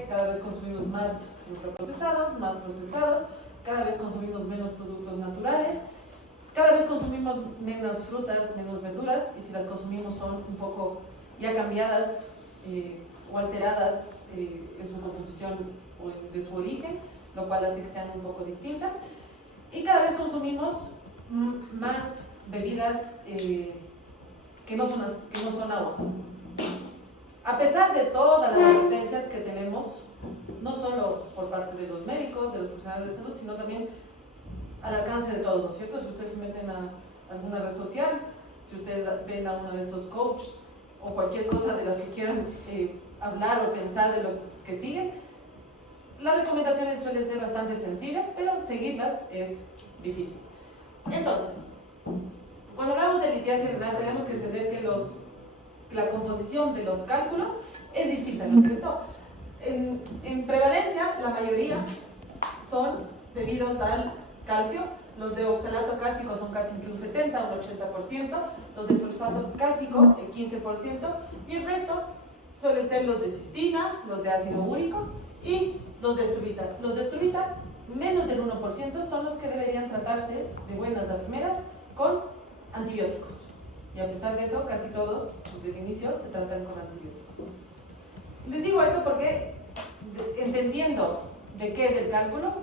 que cada vez consumimos más ultraprocesados, más procesados, cada vez consumimos menos productos naturales, cada vez consumimos menos frutas, menos verduras, y si las consumimos son un poco ya cambiadas o alteradas en su composición o de su origen, lo cual hace que sean un poco distintas. Y cada vez consumimos más bebidas que no son agua. A pesar de todas las advertencias que tenemos, no solo por parte de los médicos, de los profesionales de salud, sino también al alcance de todos, ¿no es cierto? Si ustedes se meten a alguna red social, si ustedes ven a uno de estos coaches o cualquier cosa de las que quieran hablar o pensar de lo que siguen, las recomendaciones suelen ser bastante sencillas, pero seguirlas es difícil. Entonces, cuando hablamos de litiasis renal, tenemos que entender que la composición de los cálculos es distinta, ¿no es cierto? En prevalencia, la mayoría son debidos al calcio. Los de oxalato cálcico son casi entre un 70 o un 80%, los de fosfato cálcico el 15%, y el resto suelen ser los de cistina, los de ácido úrico y los de estruvita. Los de estruvita, menos del 1%, son los que deberían tratarse de buenas a primeras con antibióticos. Y a pesar de eso, casi todos, desde el inicio, se tratan con antibióticos. Les digo esto porque, entendiendo de qué es el cálculo,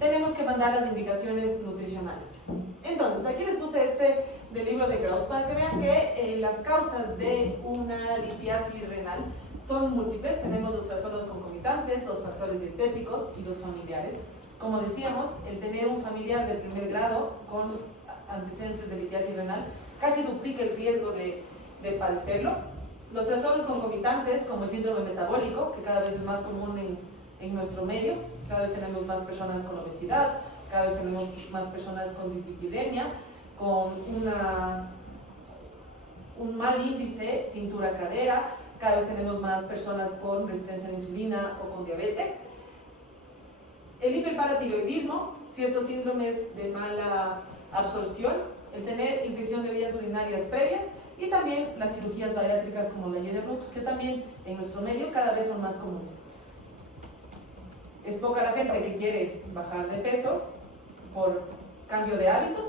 tenemos que mandar las indicaciones nutricionales. Entonces, aquí les puse del libro de Krauss para que vean que las causas de una litiasis renal son múltiples. Tenemos los trastornos concomitantes, los factores dietéticos y los familiares. Como decíamos, el tener un familiar de primer grado con antecedentes de litiasis renal casi duplica el riesgo de padecerlo. Los trastornos concomitantes, como el síndrome metabólico, que cada vez es más común en nuestro medio, cada vez tenemos más personas con obesidad, cada vez tenemos más personas con dislipidemia, con un mal índice cintura-cadera, cada vez tenemos más personas con resistencia a la insulina o con diabetes. El hiperparatiroidismo, ciertos síndromes de mala absorción, el tener infección de vías urinarias previas y también las cirugías bariátricas como la Yenner-Rux, que también en nuestro medio cada vez son más comunes. Es poca la gente que quiere bajar de peso por cambio de hábitos,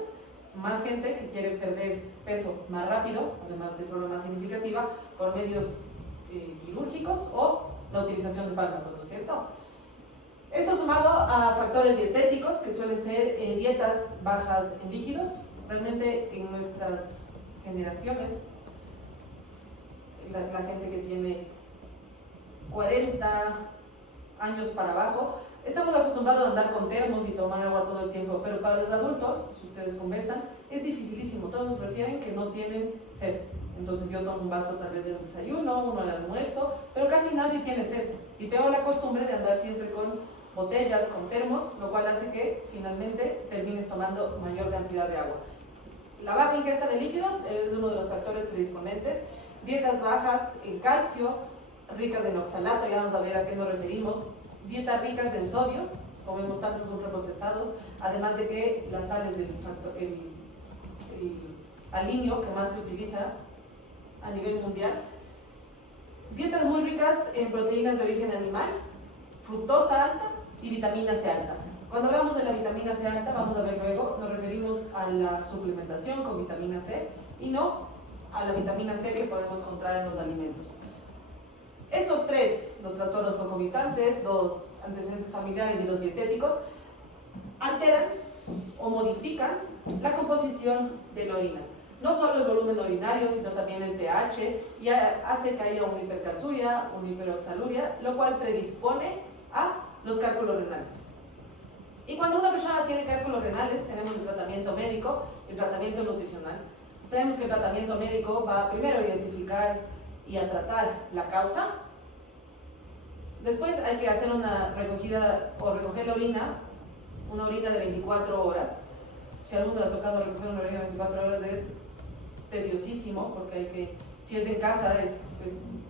más gente que quiere perder peso más rápido, además de forma más significativa, por medios quirúrgicos o la utilización de fármacos, ¿no es cierto? Esto sumado a factores dietéticos, que suelen ser dietas bajas en líquidos. Realmente en nuestras generaciones, la gente que tiene 40 años para abajo, estamos acostumbrados a andar con termos y tomar agua todo el tiempo, pero para los adultos, si ustedes conversan, es dificilísimo. Todos prefieren que no tienen sed. Entonces yo tomo un vaso tal vez del desayuno, uno al almuerzo, pero casi nadie tiene sed. Y pego la costumbre de andar siempre con botellas, con termos, lo cual hace que finalmente termines tomando mayor cantidad de agua. La baja ingesta de líquidos es uno de los factores predisponentes. Dietas bajas en calcio, ricas en oxalato, ya vamos a ver a qué nos referimos. Dietas ricas en sodio, comemos tantos ultraprocesados, además de que las sales del el alineo que más se utiliza a nivel mundial. Dietas muy ricas en proteínas de origen animal, fructosa alta y vitamina C alta. Cuando hablamos de la vitamina C alta, vamos a ver luego, nos referimos a la suplementación con vitamina C y no a la vitamina C que podemos encontrar en los alimentos. Estos tres, los trastornos concomitantes, los antecedentes familiares y los dietéticos, alteran o modifican la composición de la orina. No solo el volumen urinario, sino también el pH, y hace que haya una hipercalciuria, una hiperoxaluria, lo cual predispone a los cálculos renales. Y cuando una persona tiene cálculos renales, tenemos el tratamiento médico, el tratamiento nutricional. Sabemos que el tratamiento médico va primero a identificar y a tratar la causa. Después hay que hacer una recogida o recoger la orina, una orina de 24 horas. Si a alguno le ha tocado recoger una orina de 24 horas es tediosísimo, porque hay que, si es en casa, es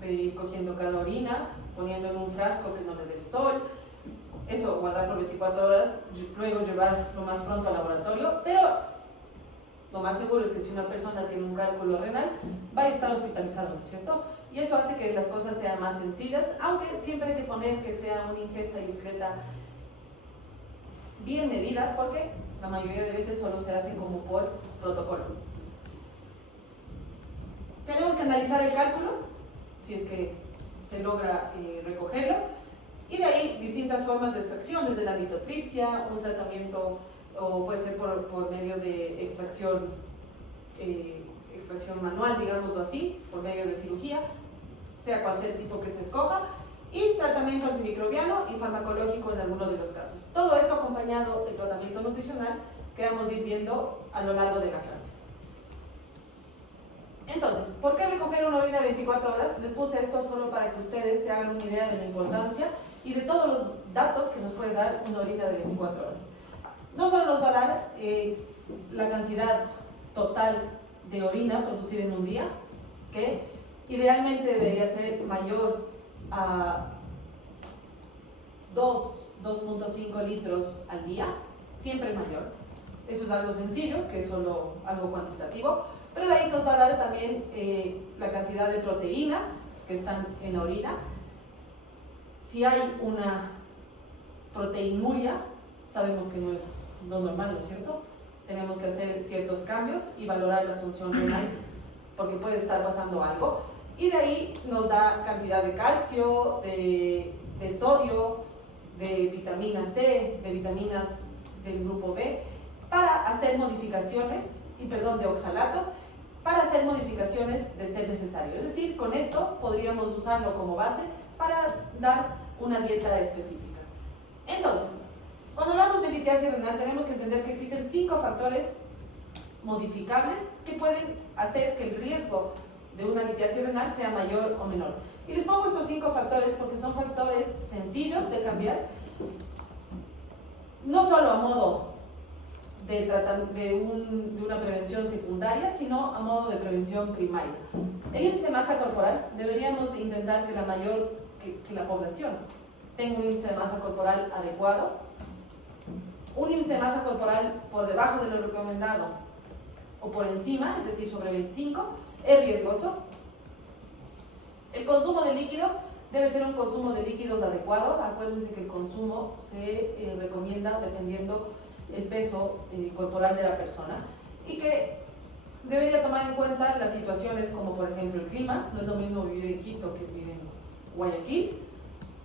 ir cogiendo cada orina, poniendo en un frasco que no le dé el sol, eso, guardar por 24 horas, luego llevar lo más pronto al laboratorio, pero lo más seguro es que si una persona tiene un cálculo renal, va a estar hospitalizado, ¿no es cierto? Y eso hace que las cosas sean más sencillas, aunque siempre hay que poner que sea una ingesta discreta bien medida, porque la mayoría de veces solo se hace como por protocolo. Tenemos que analizar el cálculo, si es que se logra recogerlo, y de ahí distintas formas de extracción, desde la litotripsia, un tratamiento, o puede ser por medio de extracción manual, digámoslo así, por medio de cirugía, sea cual sea el tipo que se escoja, y tratamiento antimicrobiano y farmacológico en algunos de los casos. Todo esto acompañado de tratamiento nutricional que vamos a ir viendo a lo largo de la clase. Entonces, ¿por qué recoger una orina de 24 horas? Les puse esto solo para que ustedes se hagan una idea de la importancia y de todos los datos que nos puede dar una orina de 24 horas. No solo nos va a dar la cantidad total de orina producida en un día, que idealmente debería ser mayor a 2.5 litros al día, siempre mayor. Eso es algo sencillo, que es solo algo cuantitativo, pero de ahí nos va a dar también la cantidad de proteínas que están en la orina. Si hay una proteinuria, sabemos que no es lo normal, ¿no es cierto? Tenemos que hacer ciertos cambios y valorar la función renal, porque puede estar pasando algo. Y de ahí nos da cantidad de calcio, de sodio, de vitamina C, de vitaminas del grupo B, para hacer modificaciones, de oxalatos, para hacer modificaciones de ser necesario. Es decir, con esto podríamos usarlo como base para dar una dieta específica. Entonces, cuando hablamos de litiasis renal, tenemos que entender que existen 5 factores modificables que pueden hacer que el riesgo de una litiasis renal sea mayor o menor. Y les pongo estos 5 factores porque son factores sencillos de cambiar, no solo a modo de una prevención secundaria, sino a modo de prevención primaria. El índice de masa corporal, deberíamos intentar que la población tenga un índice de masa corporal adecuado. Un índice de masa corporal por debajo de lo recomendado o por encima, es decir, sobre 25, es riesgoso. El consumo de líquidos debe ser un consumo de líquidos adecuado. Acuérdense que el consumo se recomienda dependiendo el peso corporal de la persona, y que debería tomar en cuenta las situaciones como por ejemplo el clima. No es lo mismo vivir en Quito que vivir en Guayaquil.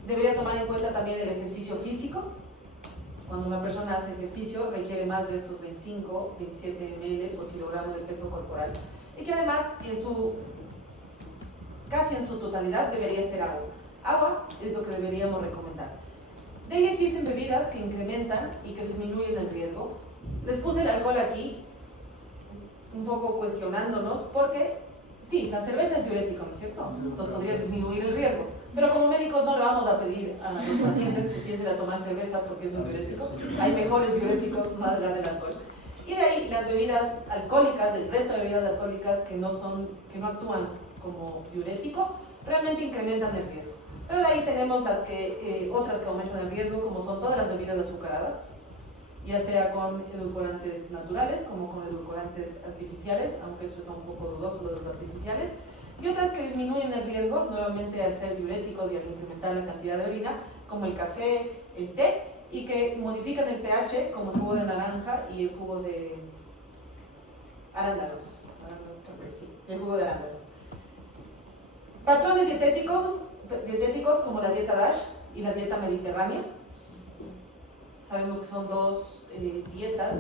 Debería tomar en cuenta también el ejercicio físico. Cuando una persona hace ejercicio requiere más de estos 25, 27 ml por kilogramo de peso corporal, y que además casi en su totalidad debería ser agua. Agua es lo que deberíamos recomendar. De ahí existen bebidas que incrementan y que disminuyen el riesgo. Les puse el alcohol aquí, un poco cuestionándonos, porque sí, la cerveza es diurética, ¿no es cierto? Entonces podría disminuir el riesgo. Pero como médicos no le vamos a pedir a los pacientes que empiecen a tomar cerveza porque es un diurético. Hay mejores diuréticos más allá del alcohol. Y de ahí las bebidas alcohólicas, el resto de bebidas alcohólicas que no actúan como diurético, realmente incrementan el riesgo. Pero de ahí tenemos otras que aumentan el riesgo, como son todas las bebidas azucaradas, ya sea con edulcorantes naturales como con edulcorantes artificiales, aunque eso está un poco dudoso de los artificiales, y otras que disminuyen el riesgo, nuevamente al ser diuréticos y al incrementar la cantidad de orina, como el café, el té, y que modifican el pH, como el jugo de naranja y el jugo de arándanos. El jugo de arándanos. Patrones dietéticos como la dieta DASH y la dieta mediterránea. Sabemos que son dos dietas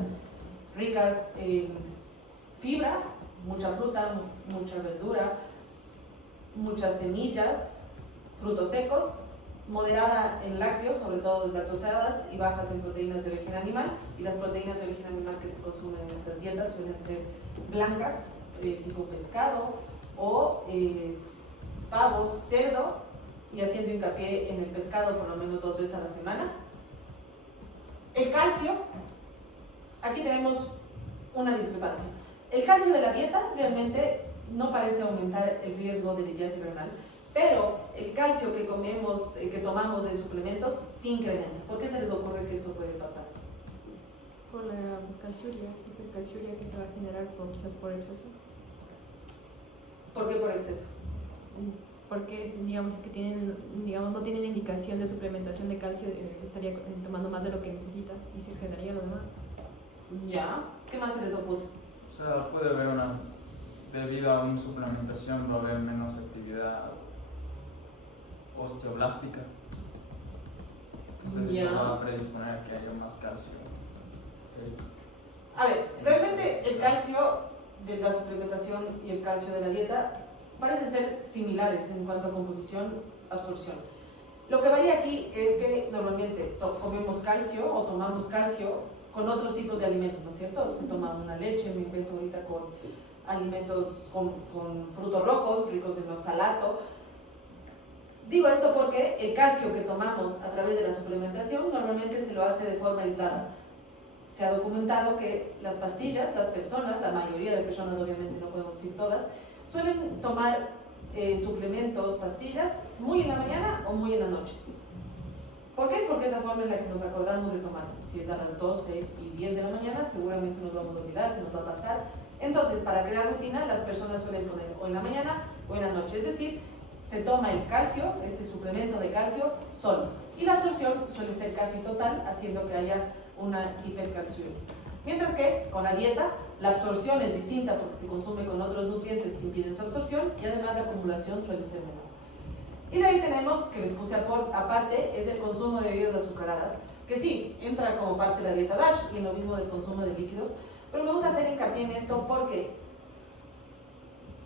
ricas en fibra, mucha fruta, mucha verdura, muchas semillas, frutos secos, moderada en lácteos, sobre todo lactosadas, y bajas en proteínas de origen animal. Y las proteínas de origen animal que se consumen en estas dietas suelen ser blancas, tipo pescado, o pavos, cerdo, y haciendo hincapié en el pescado por lo menos 2 veces a la semana. El calcio, aquí tenemos una discrepancia. El calcio de la dieta realmente no parece aumentar el riesgo de litiasis renal, pero el calcio que tomamos en suplementos sí incrementa. ¿Por qué se les ocurre que esto puede pasar? Por la calciuria, hipercalciuria que se va a generar quizás por exceso. ¿Por qué por exceso? Porque digamos que tienen, digamos, no tienen indicación de suplementación de calcio, estaría tomando más de lo que necesita y se generaría lo demás. Ya, ¿qué más se les ocurre? O sea, puede haber debido a una suplementación, va a haber menos actividad osteoblástica. Entonces eso va a predisponer a que haya más calcio. Sí. A ver, realmente el calcio de la suplementación y el calcio de la dieta parecen ser similares en cuanto a composición, absorción. Lo que varía aquí es que normalmente comemos calcio o tomamos calcio con otros tipos de alimentos, ¿no es cierto? Se toma una leche, me invento ahorita con alimentos con frutos rojos, ricos en oxalato. Digo esto porque el calcio que tomamos a través de la suplementación normalmente se lo hace de forma aislada. Se ha documentado que las pastillas, las personas, la mayoría de personas, obviamente no podemos decir todas, suelen tomar suplementos, pastillas, muy en la mañana o muy en la noche. ¿Por qué? Porque es la forma en la que nos acordamos de tomar. Si es a las 12 y 10 de la mañana, seguramente nos vamos a olvidar, se nos va a pasar. Entonces, para crear rutina, las personas suelen poner o en la mañana o en la noche. Es decir, se toma el calcio, este suplemento de calcio, solo. Y la absorción suele ser casi total, haciendo que haya una hipercalciuria. Mientras que con la dieta, la absorción es distinta porque se consume con otros nutrientes que impiden su absorción y además la acumulación suele ser menor. Y de ahí tenemos, que les puse aparte, es el consumo de bebidas azucaradas, que sí, entra como parte de la dieta DASH y en lo mismo del consumo de líquidos, pero me gusta hacer hincapié en esto porque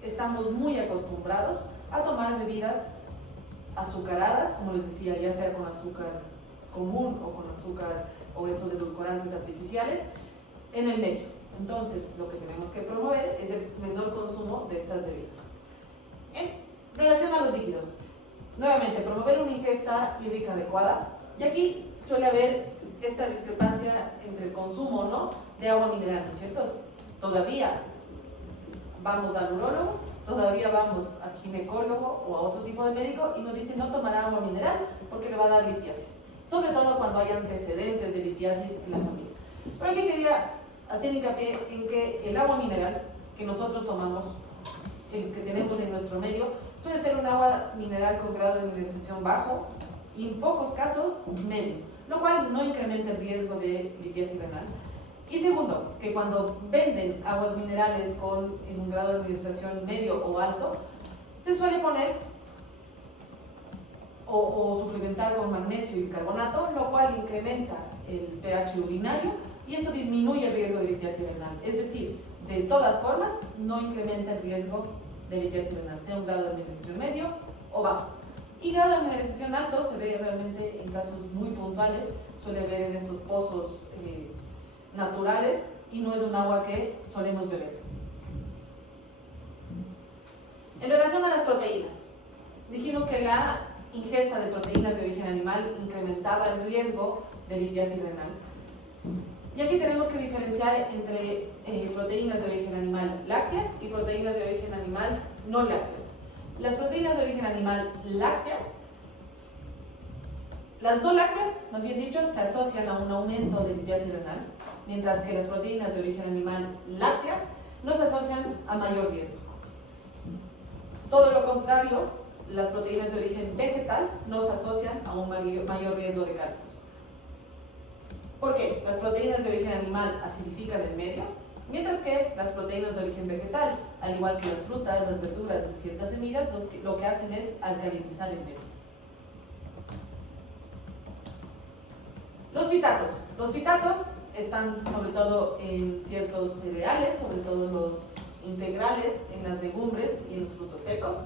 estamos muy acostumbrados a tomar bebidas azucaradas, como les decía, ya sea con azúcar común o con azúcar o estos edulcorantes artificiales, en el medio. Entonces, lo que tenemos que promover es el menor consumo de estas bebidas. En relación a los líquidos, nuevamente, promover una ingesta hídrica adecuada, y aquí suele haber esta discrepancia entre el consumo o no de agua mineral, ¿no es cierto? Todavía vamos al urólogo, todavía vamos al ginecólogo o a otro tipo de médico y nos dice no tomar agua mineral porque le va a dar litiasis, sobre todo cuando hay antecedentes de litiasis en la familia. Pero aquí quería hacer hincapié en que el agua mineral que nosotros tomamos, el que tenemos en nuestro medio, suele ser un agua mineral con grado de mineralización bajo y en pocos casos medio, lo cual no incrementa el riesgo de litiasis renal. Y segundo, que cuando venden aguas minerales en un grado de mineralización medio o alto, se suele poner o suplementar con magnesio y bicarbonato, lo cual incrementa el pH urinario y esto disminuye el riesgo de litiasis renal. Es decir, de todas formas, no incrementa el riesgo de litiasis renal, sea un grado de mineralización medio o bajo. Y grado de mineralización alto se ve realmente en casos muy puntuales, suele ver en estos pozos naturales y no es un agua que solemos beber. En relación a las proteínas, dijimos que la ingesta de proteínas de origen animal incrementaba el riesgo de litiasis renal. Y aquí tenemos que diferenciar entre proteínas de origen animal lácteas y proteínas de origen animal no lácteas. Las proteínas de origen animal lácteas, las no lácteas, más bien dicho, se asocian a un aumento de litiasis renal, mientras que las proteínas de origen animal lácteas no se asocian a mayor riesgo. Todo lo contrario, las proteínas de origen vegetal no se asocian a un mayor riesgo de cálculos. ¿Por qué? Las proteínas de origen animal acidifican el medio, mientras que las proteínas de origen vegetal, al igual que las frutas, las verduras y ciertas semillas, lo que hacen es alcalinizar el medio. Los fitatos. Los fitatos están sobre todo en ciertos cereales, sobre todo los integrales, en las legumbres y en los frutos secos.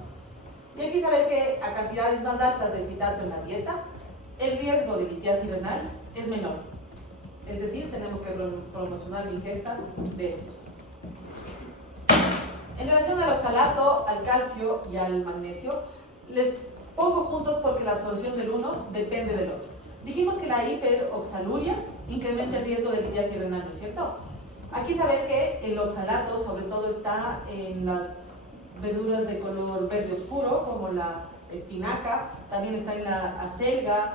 Y hay que saber que a cantidades más altas de fitato en la dieta, el riesgo de litiasis renal es menor. Es decir, tenemos que promocionar la ingesta de estos. En relación al oxalato, al calcio y al magnesio, les pongo juntos porque la absorción del uno depende del otro. Dijimos que la hiperoxaluria incrementa el riesgo de litiasis renal, ¿no es cierto? Aquí saber que el oxalato sobre todo está en las verduras de color verde oscuro, como la espinaca, también está en la acelga,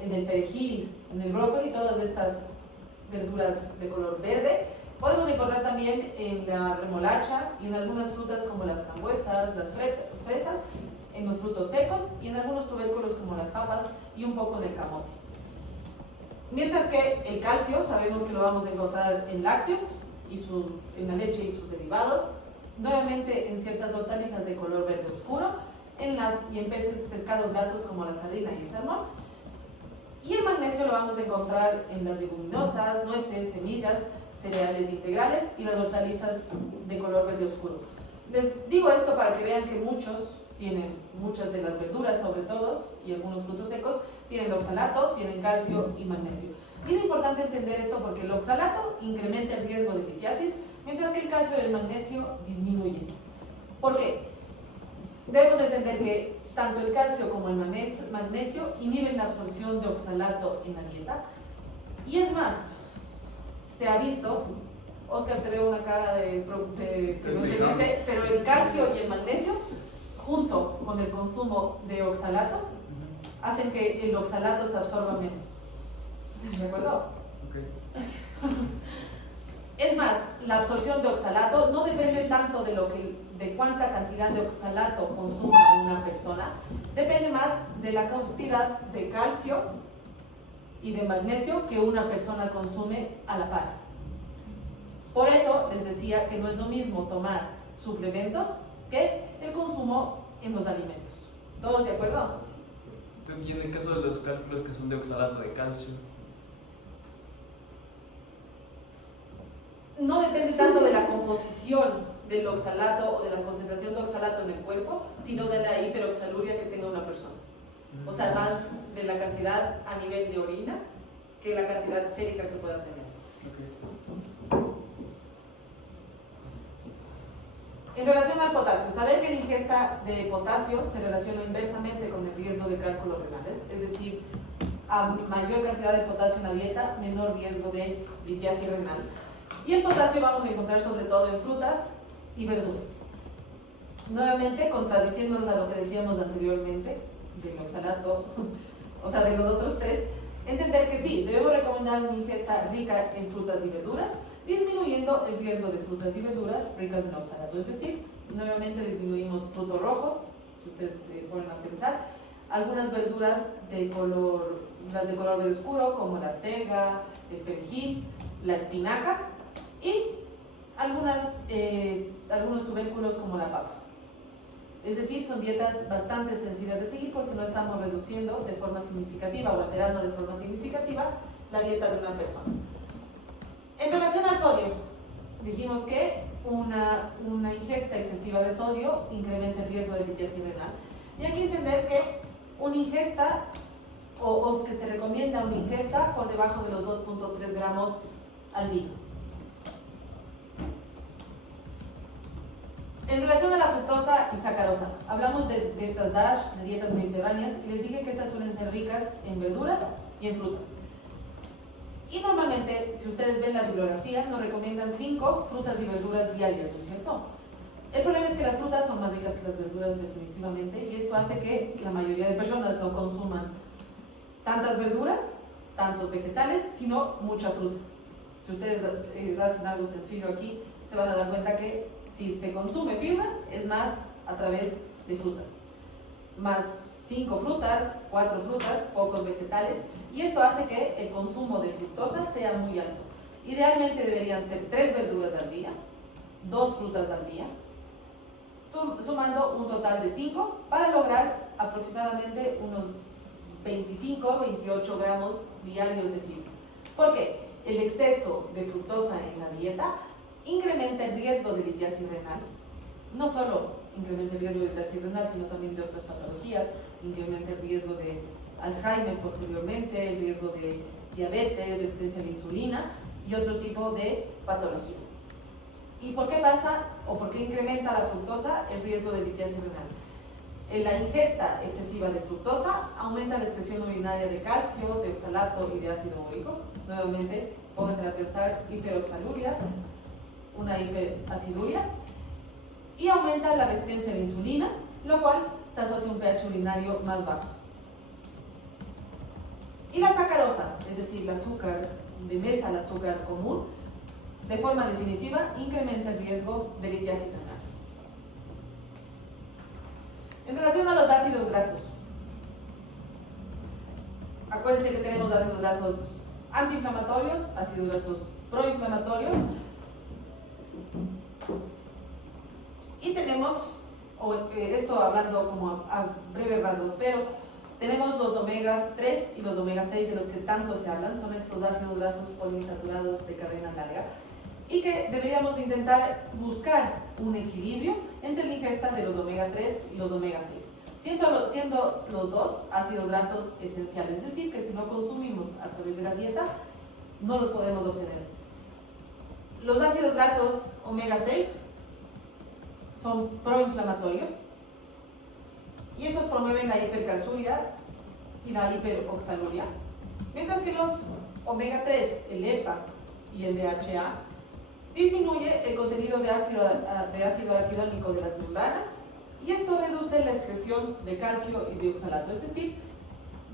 en el perejil, en el brócoli, todas estas verduras de color verde. Podemos encontrar también en la remolacha y en algunas frutas como las frambuesas, las fresas, en los frutos secos y en algunos tubérculos como las papas y un poco de camote. Mientras que el calcio sabemos que lo vamos a encontrar en lácteos, en la leche y sus derivados, nuevamente en ciertas hortalizas de color verde oscuro, y en pescados grasos como la sardina y el salmón. Y el magnesio lo vamos a encontrar en las leguminosas, nueces, semillas, cereales integrales y las hortalizas de color verde oscuro. Les digo esto para que vean que muchas de las verduras, sobre todo, y algunos frutos secos, tienen oxalato, tienen calcio y magnesio. Y es importante entender esto porque el oxalato incrementa el riesgo de litiasis, mientras que el calcio y el magnesio disminuyen. ¿Por qué? Debemos entender que tanto el calcio como el magnesio inhiben la absorción de oxalato en la dieta. Y es más, se ha visto, Oscar, te veo una cara de que no entendiste, pero el calcio y el magnesio, junto con el consumo de oxalato, hacen que el oxalato se absorba menos. ¿De acuerdo? Okay. Es más, la absorción de oxalato no depende tanto de cuánta cantidad de oxalato consuma una persona, depende más de la cantidad de calcio y de magnesio que una persona consume a la par. Por eso les decía que no es lo mismo tomar suplementos que el consumo en los alimentos. ¿Todos de acuerdo? Y en el caso de los cálculos que son de oxalato de calcio, no depende tanto de la composición del oxalato o de la concentración de oxalato en el cuerpo, sino de la hiperoxaluria que tenga una persona. O sea, más de la cantidad a nivel de orina que la cantidad sérica que pueda tener. En relación al potasio, saber que la ingesta de potasio se relaciona inversamente con el riesgo de cálculos renales, es decir, a mayor cantidad de potasio en la dieta, menor riesgo de litiasis renal. Y el potasio vamos a encontrar sobre todo en frutas y verduras. Nuevamente, contradiciéndonos a lo que decíamos anteriormente, del oxalato, o sea, de los otros tres, entender que sí, debemos recomendar una ingesta rica en frutas y verduras, disminuyendo el riesgo de frutas y verduras ricas en oxalato. Es decir, nuevamente disminuimos frutos rojos, si ustedes se ponen a pensar, algunas verduras las de color verde oscuro, como la selga, el perejil, la espinaca, y algunos tubérculos como la papa. Es decir, son dietas bastante sencillas de seguir porque no estamos reduciendo de forma significativa o alterando de forma significativa la dieta de una persona. En relación al sodio, dijimos que una ingesta excesiva de sodio incrementa el riesgo de litiasis renal. Y hay que entender que una ingesta, o que se recomienda una ingesta por debajo de los 2.3 gramos al día. En relación a la fructosa y sacarosa, hablamos de dietas DASH, de dietas mediterráneas, y les dije que estas suelen ser ricas en verduras y en frutas. Y normalmente, si ustedes ven la bibliografía, nos recomiendan 5 frutas y verduras diarias, ¿no es cierto? El problema es que las frutas son más ricas que las verduras definitivamente, y esto hace que la mayoría de personas no consuman tantas verduras, tantos vegetales, sino mucha fruta. Si ustedes hacen algo sencillo aquí, se van a dar cuenta que si se consume fibra, es más a través de frutas. Más 5 frutas, 4 frutas, pocos vegetales, y esto hace que el consumo de fructosa sea muy alto. Idealmente deberían ser 3 verduras al día, 2 frutas al día, sumando un total de 5 para lograr aproximadamente unos 25-28 gramos diarios de fibra. ¿Por qué? El exceso de fructosa en la dieta incrementa el riesgo de litiasis renal. No solo incrementa el riesgo de litiasis renal, sino también de otras patologías. Incrementa el riesgo de Alzheimer posteriormente, el riesgo de diabetes, resistencia a la insulina y otro tipo de patologías. ¿Y por qué pasa o por qué incrementa la fructosa el riesgo de litiasis renal? En la ingesta excesiva de fructosa aumenta la excreción urinaria de calcio, de oxalato y de ácido úrico. Nuevamente, pónganse a pensar hiperoxaluria, una hiperaciduria, y aumenta la resistencia a la insulina, lo cual se asocia a un pH urinario más bajo. Y la sacarosa, es decir, el azúcar de mesa, el azúcar común, de forma definitiva incrementa el riesgo de litiasis renal. En relación a los ácidos grasos, acuérdense que tenemos ácidos grasos antiinflamatorios, ácidos grasos proinflamatorios, y tenemos, esto hablando como a breves rasgos, pero tenemos los omegas 3 y los omegas 6 de los que tanto se hablan, son estos ácidos grasos poliinsaturados de cadena larga, y que deberíamos intentar buscar un equilibrio entre la ingesta de los omega 3 y los omega 6, siendo los dos ácidos grasos esenciales, es decir, que si no consumimos a través de la dieta, no los podemos obtener. Los ácidos grasos omega 6 son proinflamatorios y estos promueven la hipercalciuria y la hiperoxaluria, mientras que los omega 3, el EPA y el DHA, disminuye el contenido de ácido araquidónico de las membranas y esto reduce la excreción de calcio y de oxalato, es decir,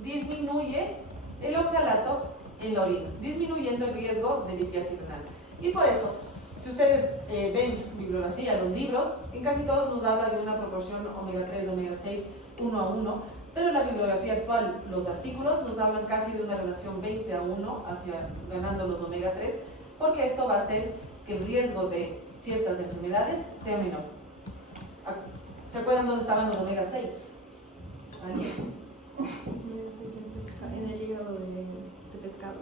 disminuye el oxalato en la orina, disminuyendo el riesgo de litiasis renal. Y por eso, si ustedes ven bibliografía, los libros, en casi todos nos habla de una proporción omega 3, omega 6, 1 a 1, pero la bibliografía actual, los artículos, nos hablan casi de una relación 20 a 1 hacia ganando los omega 3, porque esto va a hacer que el riesgo de ciertas enfermedades sea menor. ¿Se acuerdan dónde estaban los omega 6? ¿Alguien? Omega 6 en el hígado de pescado.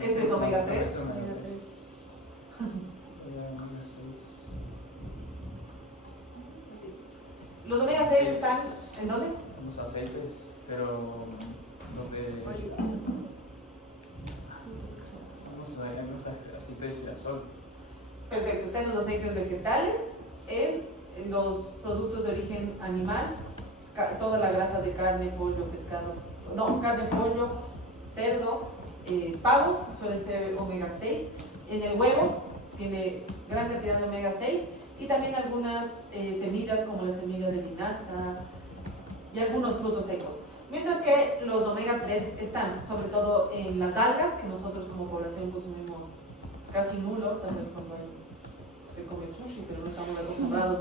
Ese es omega 3. Omega 3. Los omega 6 están ¿en dónde? Los aceites, pero los de... Oliva. Los aceites de girasol. Perfecto, están los aceites vegetales, en los productos de origen animal, toda la grasa de carne, pollo, pescado, no, carne, pollo, cerdo, pavo, suelen ser omega 6. En el huevo tiene gran cantidad de omega 6 y también algunas semillas como las semillas de linaza y algunos frutos secos. Mientras que los omega 3 están sobre todo en las algas, que nosotros como población consumimos casi nulo, tal vez cuando se come sushi, pero no estamos acostumbrados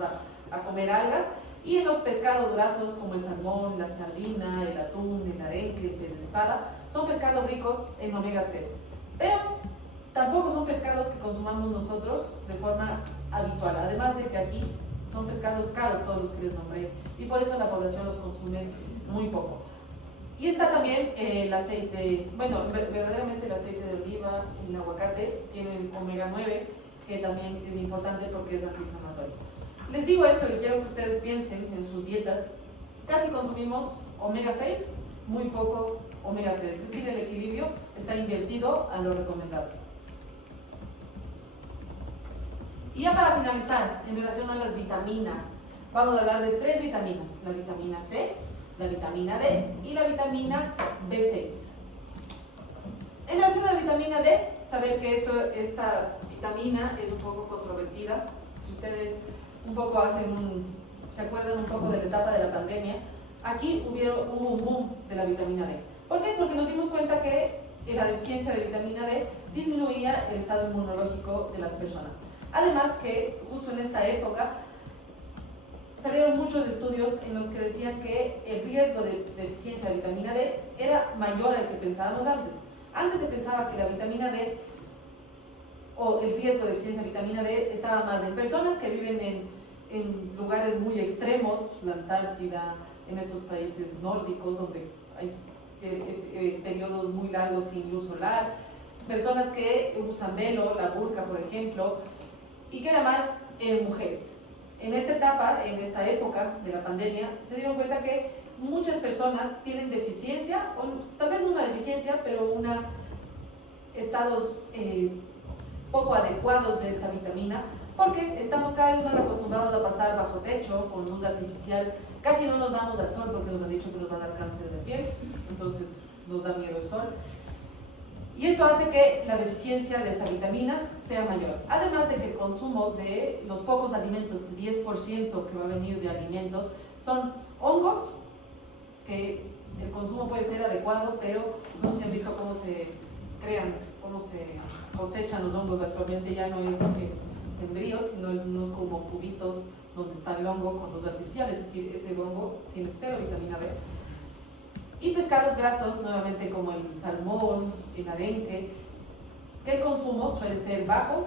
a comer algas, y en los pescados grasos como el salmón, la sardina, el atún, el arenque, el pez de espada, son pescados ricos en omega 3. Pero tampoco son pescados que consumamos nosotros de forma habitual, además de que aquí son pescados caros todos los que les nombré, y por eso la población los consume muy poco. Y está también el aceite, bueno, verdaderamente el aceite de oliva y el aguacate tienen omega 9, que también es importante porque es antiinflamatorio. Les digo esto y quiero que ustedes piensen en sus dietas. Casi consumimos omega 6, muy poco omega 3, es decir, el equilibrio está invertido a lo recomendado. Y ya para finalizar, en relación a las vitaminas, vamos a hablar de 3 vitaminas: la vitamina C, la vitamina D y la vitamina B6. En relación a la vitamina D, saber que esta vitamina es un poco controvertida. Si ustedes un poco se acuerdan un poco de la etapa de la pandemia, aquí hubo un boom de la vitamina D. ¿Por qué? Porque nos dimos cuenta que la deficiencia de vitamina D disminuía el estado inmunológico de las personas. Además que justo en esta época salieron muchos estudios en los que decían que el riesgo de deficiencia de vitamina D era mayor al que pensábamos antes. Antes se pensaba que la vitamina D o el riesgo de deficiencia de vitamina D estaba más en personas que viven en lugares muy extremos, la Antártida, en estos países nórdicos donde hay periodos muy largos sin luz solar, personas que usan velo, la burka por ejemplo, y que era más en mujeres. En esta etapa, en esta época de la pandemia, se dieron cuenta que muchas personas tienen deficiencia, o tal vez no una deficiencia, pero estados poco adecuados de esta vitamina, porque estamos cada vez más acostumbrados a pasar bajo techo, con luz artificial, casi no nos damos al sol porque nos han dicho que nos va a dar cáncer de piel, entonces nos da miedo el sol. Y esto hace que la deficiencia de esta vitamina sea mayor. Además de que el consumo de los pocos alimentos, el 10% que va a venir de alimentos, son hongos, que el consumo puede ser adecuado, pero no sé si han visto cómo se crean, cómo se cosechan los hongos actualmente. Ya no es sembríos, sino es unos como cubitos donde está el hongo con luz artificial, es decir, ese hongo tiene cero vitamina D. Y pescados grasos, nuevamente como el salmón, el arenque, que el consumo suele ser bajo.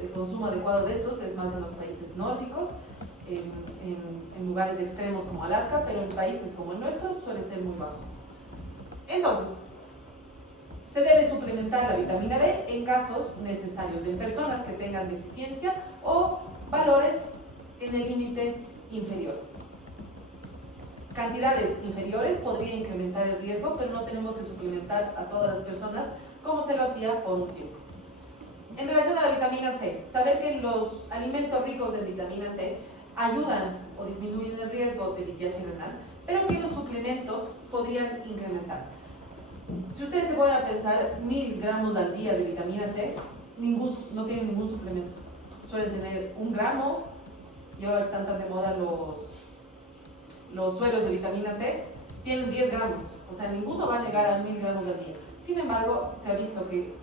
El consumo adecuado de estos es más en los países nórdicos, en lugares extremos como Alaska, pero en países como el nuestro suele ser muy bajo. Entonces, se debe suplementar la vitamina D en casos necesarios, en personas que tengan deficiencia o valores en el límite inferior. Cantidades inferiores podría incrementar el riesgo, pero no tenemos que suplementar a todas las personas como se lo hacía por un tiempo. En relación a la vitamina C, saber que los alimentos ricos en vitamina C ayudan o disminuyen el riesgo de litiasis renal, pero que los suplementos podrían incrementar. Si ustedes se ponen a pensar, 1000 gramos al día de vitamina C, no tienen ningún suplemento. Suelen tener 1 gramo, y ahora que están tan de moda los sueros de vitamina C, tienen 10 gramos. O sea, ninguno va a llegar a 1000 gramos al día. Sin embargo, se ha visto que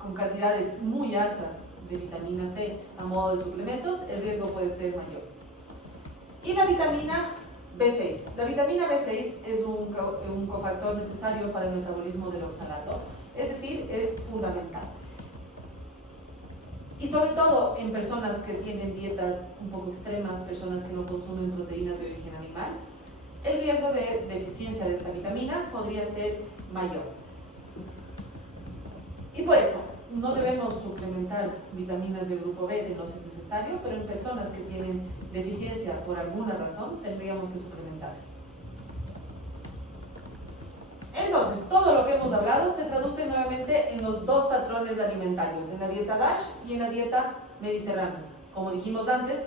con cantidades muy altas de vitamina C a modo de suplementos, el riesgo puede ser mayor. Y la vitamina B6. La vitamina B6 es un cofactor necesario para el metabolismo del oxalato, es decir, es fundamental. Y sobre todo en personas que tienen dietas un poco extremas, personas que no consumen proteínas de origen animal, el riesgo de deficiencia de esta vitamina podría ser mayor. Y por eso, no debemos suplementar vitaminas del grupo B de no ser necesario, pero en personas que tienen deficiencia por alguna razón, tendríamos que suplementar. Entonces, todo lo que hemos hablado se traduce nuevamente en los 2 patrones alimentarios, en la dieta DASH y en la dieta mediterránea. Como dijimos antes,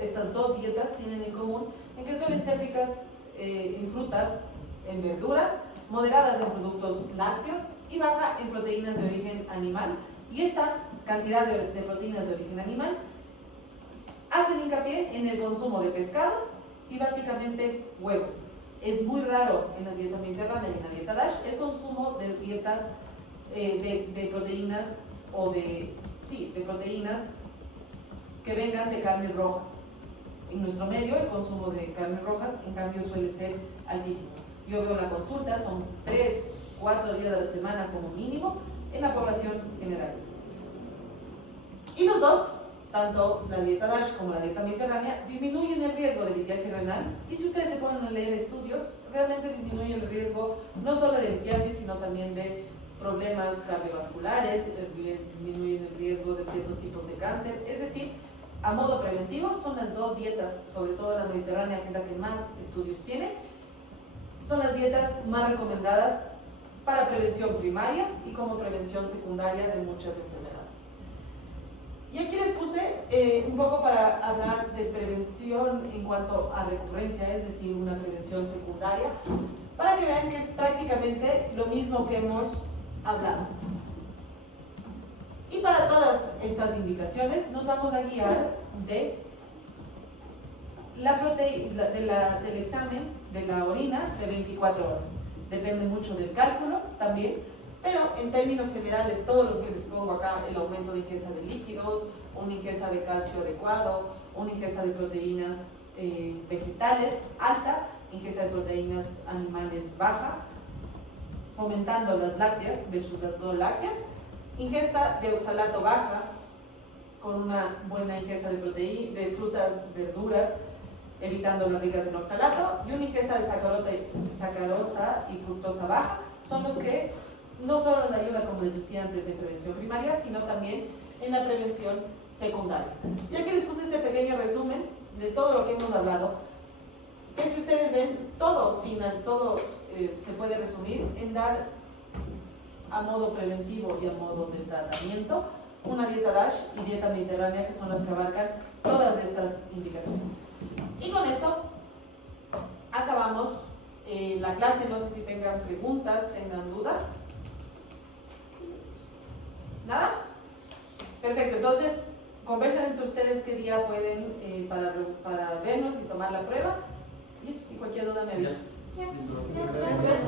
estas dos dietas tienen en común en que suelen ser ricas en frutas, en verduras, moderadas en productos lácteos y baja en proteínas de origen animal. Y esta cantidad de proteínas de origen animal hacen hincapié en el consumo de pescado y básicamente huevo. Es muy raro en la dieta mediterránea y en la dieta DASH el consumo de dietas de proteínas de proteínas que vengan de carnes rojas. En nuestro medio el consumo de carnes rojas en cambio suele ser altísimo. Yo veo la consulta, son 3-4 días a la semana como mínimo en la población general. Y los dos, tanto la dieta DASH como la dieta mediterránea, disminuyen el riesgo de litiasis renal. Y si ustedes se ponen a leer estudios, realmente disminuyen el riesgo no solo de litiasis, sino también de problemas cardiovasculares, disminuyen el riesgo de ciertos tipos de cáncer. Es decir, a modo preventivo son las 2 dietas, sobre todo la mediterránea, que es la que más estudios tiene, son las dietas más recomendadas para prevención primaria y como prevención secundaria de muchas enfermedades. Y aquí les puse un poco para hablar de prevención en cuanto a recurrencia, es decir, una prevención secundaria, para que vean que es prácticamente lo mismo que hemos hablado. Y para todas estas indicaciones nos vamos a guiar del examen de la orina de 24 horas. Depende mucho del cálculo también, pero en términos generales, todos los que les pongo acá, el aumento de ingesta de líquidos, una ingesta de calcio adecuado, una ingesta de proteínas vegetales alta, ingesta de proteínas animales baja, fomentando las lácteas versus las no lácteas, ingesta de oxalato baja, con una buena ingesta de frutas, verduras, evitando las ricas en oxalato, y una ingesta de sacarosa y fructosa baja, son los que no solo nos ayudan, como les decía antes, en prevención primaria, sino también en la prevención secundaria. Y aquí les puse este pequeño resumen de todo lo que hemos hablado, que si ustedes ven, todo se puede resumir en dar a modo preventivo y a modo de tratamiento una dieta DASH y dieta mediterránea, que son las que abarcan todas estas indicaciones. Y con esto acabamos la clase. No sé si tengan preguntas, tengan dudas. ¿Nada? Perfecto, entonces conversen entre ustedes qué día pueden para vernos y tomar la prueba. Y cualquier duda me avisa. Listo. Gracias.